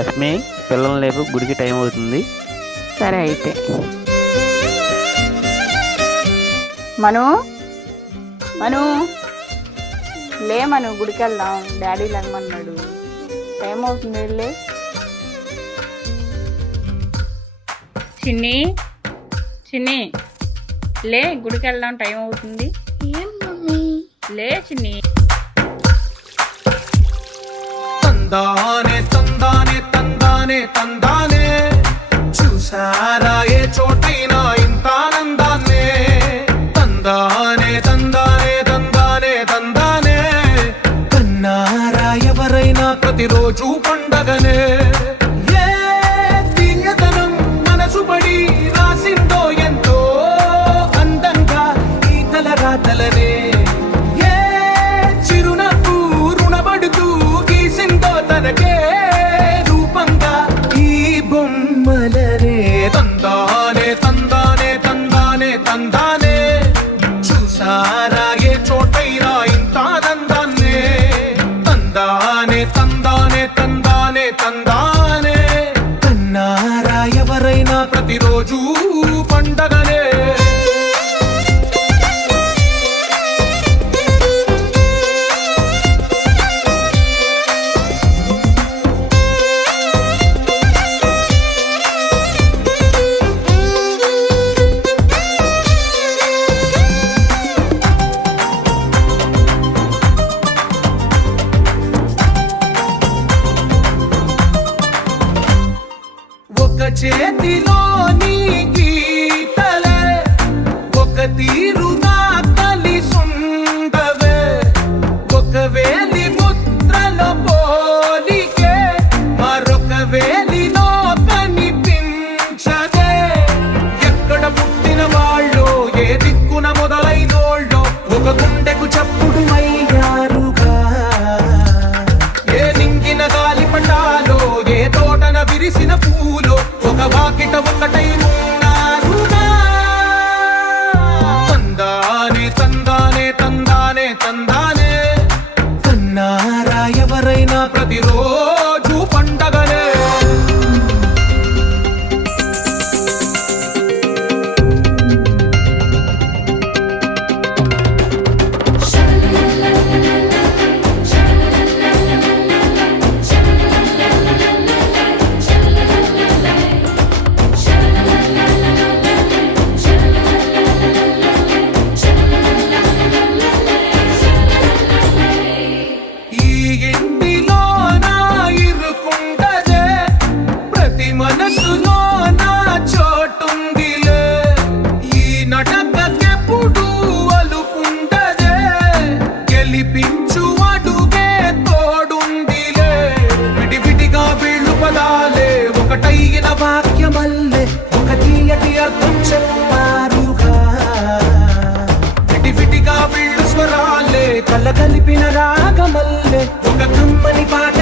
లక్ష్మి పిల్లల్ని లేపు, గుడికి టైం అవుతుంది. సరే అయితే. మను మను లే, మను గుడికి వెళ్దాం, డాడీ లెమ్మన్నాడు, టైం అవుతుంది, వెళ్ళే. చిన్ని చిన్ని లే, గుడికి వెళ్దాం, టైం అవుతుంది. లే చిన్ని. తందానే తందానే తందానే తందానే, చూసారా ఏ చోటైనా ఇంత ఆనందాన్నే. తందానే తందానే తందానే తందానే, కన్నారా ఎవరైనా ప్రతిరోజు పండగనే. ఏ దివ్యతనం మనసు పడి రాసిందో ఎంతో అందంగా ఈ తలరాతలనే. ఏ చిరునవ్వు రుణపడుతూ గీసిందో తనకే రూపంగా ఈ బొమ్మలనే. తందానే తందానే తందానే తందానే, చూసారా ఏ చోటైనా ఇంత ఆనందాన్నే. తందానే తందానే తందానే తందానే, కన్నారా ఎవరైనా ప్రతిరోజు పండగనే. ఒక చేతిలో నీ గీతలే, ఒక తీరుగా కలిసుండవే. ఒక వేలి ముద్రల పోలికే మరొక వేలిలో కనిపించదే. ఎక్కడ పుట్టిన వాళ్ళో, ఏ దిక్కున మొదలైనోళ్ళో, ఒక గుండెకు చప్పుడు అయ్యారుగా. ఏ నింగిన గాలి పటాలో, ఏ తోటన విరిసిన పూలో, ఒక వాకిట ఒకటై ఉన్నారుగా. తందానే తందానే తందానే తందానే, కన్నారా ఎవరైనా ప్రతిరోజు పండగనే. ఈ ఇంటిలో నా ఇరుకుండదే, ప్రతి మనసులో నా చోటుందిలే. ఈ నటకెప్పుడు అలుపుండదే, గెలిపించు అడుగే తోడుందిలే. విడివిడిగా వీళ్ళు పదాలే ఒకటైన వాక్యమల్లే, ఒక తీయటి అర్థం చెప్పారుగా. విడివిడిగా వీళ్ళు స్వరాలే కలగలిపిన రాగమల్లే, ఒక కమ్మని పాట